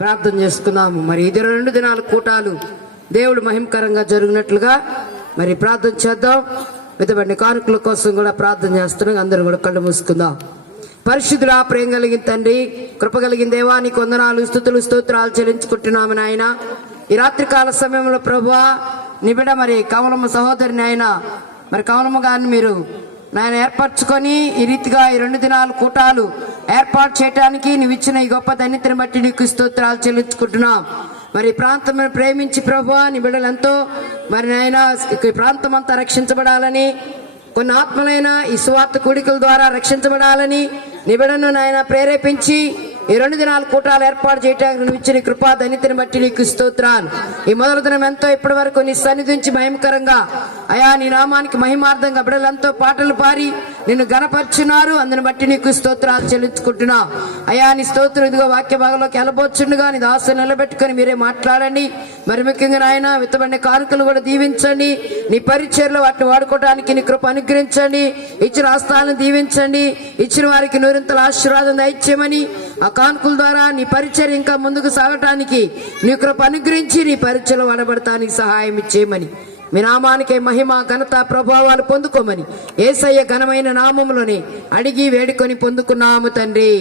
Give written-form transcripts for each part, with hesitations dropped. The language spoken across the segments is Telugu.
ప్రార్థన చేసుకున్నాము. మరి ఇది 2 దినాల కూటాలు దేవుడు మహిమకరంగా జరిగినట్లుగా మరి ప్రార్థన చేద్దాం. విధమైన కానుకల కోసం కూడా ప్రార్థన చేస్తున్నాం. అందరూ కూడా కళ్ళు మూసుకుందాం. పరిశుద్ధుడా, ప్రేమ కలిగిన తండ్రి, కృప కలిగిన దేవానికి వందనాలు, స్తుతులు స్తోత్రాలు చెల్లించుకుంటున్నాము నాయన. ఈ రాత్రికాల సమయంలో ప్రభువా, నిబిడ మరి కమలమ్మ సహోదరిని ఆయన మరి కమలమ్మ గారిని మీరు నాయన ఏర్పరచుకొని ఈ రీతిగా ఈ 2 దినాల కూటాలు ఏర్పాటు చేయడానికి నువ్వు ఇచ్చిన ఈ గొప్ప ధన్యతను బట్టి నీకు స్తోత్రాలు చెల్లించుకుంటున్నాం. మరి ప్రాంతం ప్రేమించి ప్రభువా, నీ బిడ్డలు ఎంతో మరి నాయన ఈ ప్రాంతం అంతా రక్షించబడాలని, కొన్ని ఆత్మలైన ఈ సువార్త కూడికల ద్వారా రక్షించబడాలని నీ బిడ్డను నాయన ప్రేరేపించి ఈ 2 దినాల కూటాలు ఏర్పాటు చేయడానికి నువ్వు ఇచ్చిన కృపా ధన్యతను బట్టి నీకు స్తోత్రాలు. ఈ మొదటి దినం ఎంతో ఇప్పటి వరకు నీ సన్నిధి నుంచి మహిమకరంగా అయా నీ నామానికి మహిమార్థంగా బిడ్డలంతో పాటలు పాడి నిన్ను గణపరుచున్నారు. అందుని బట్టి నీకు స్తోత్రాలు చెల్లించుకుంటున్నా. అయా నీ స్తోత్రం ఇదిగో వాక్య భాగంలోకి వెళ్ళబోచుండగా నీ దాసులు నిలబెట్టుకుని మీరే మాట్లాడండి. మరి ముఖ్యంగా నాయన విత్తబడిన కానుకలు కూడా దీవించండి. నీ పరిచర్లో వాటిని వాడుకోవడానికి నీ కృప అనుగ్రహించండి. ఇచ్చిన హస్తాలను దీవించండి. ఇచ్చిన వారికి నూరింతల ఆశీర్వాదం దయచేయమని, ఆ కానుకల ద్వారా నీ పరిచర్య ఇంకా ముందుకు సాగటానికి నీ కృప అనుగ్రహించి నీ పరిచయలో వాడబడటానికి సహాయం ఇచ్చేయమని, మీ నామానికే మహిమ ఘనత ప్రభావాలు పొందుకోమని యేసయ్య ఘనమైన నామములోనే అడిగి వేడుకొని పొందుకున్నాము తండ్రి.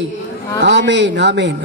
ఆమేన్ ఆమేన్.